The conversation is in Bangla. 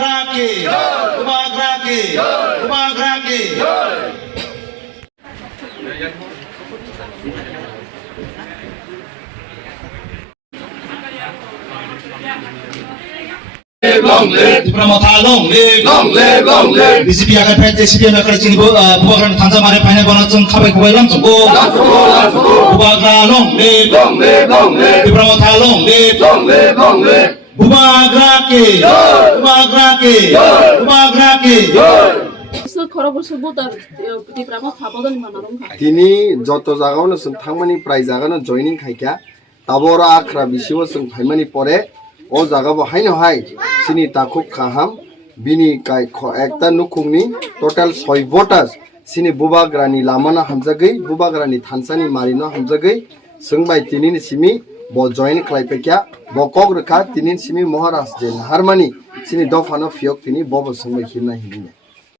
Long live Pramotha, long live, long live, long live. BJP agar pete CPM agar cini bubagan kanza mare paine bonatun kabe kubai lam sungko. Bubagra long live, long live, long live. Pramotha long live, long live, long live. Bubagra ke, bubagra ke, bubagra ke. তিনি যত জায়গানো जों थांमानि प्राय জায়গাनो জয়নিং খাইকা তাবর আখরা বিশিও जों फाइमानि পরে ও জায়গা বহাইনো হাই সিনি তাকুক খাহাম বিনি কাই একটা নুকুংনি টোটাল 6 ভোটার সিনি বুবাগ্রানি লামানা হামজাগৈ বুবাগ্রানি থানসানি মারিनो हामजागै जों बाय तिनिनि सिमी ब जयन खालायपेक्या ब कग्रखा तिनिनि सिमी महाराज जे हारमानि सिनि दफानो फियक तिनि बब जों हिना हिनि